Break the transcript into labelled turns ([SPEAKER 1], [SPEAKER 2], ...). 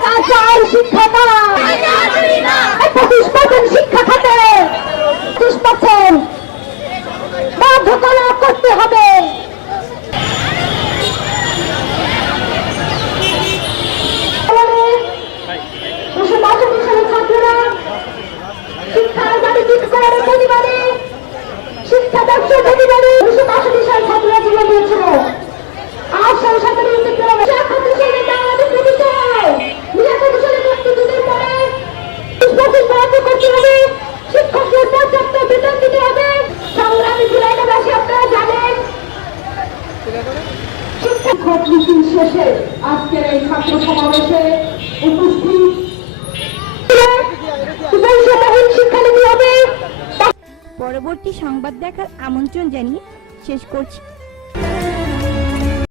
[SPEAKER 1] একটা কাঁচার শিক্ষা না একটা পুষ্পতন শিক্ষা খাতে পুষ্পতন বাধ্যকলা করতে হবে করার প্রতিবাদে শিক্ষা ব্যবসা প্রতিবাদে শিক্ষক শেষে আজকের এই ছাত্র সমাবেশে উপস্থিত
[SPEAKER 2] পরবর্তী সংবাদ দেখার আমন্ত্রণ জানিয়ে শেষ করছি।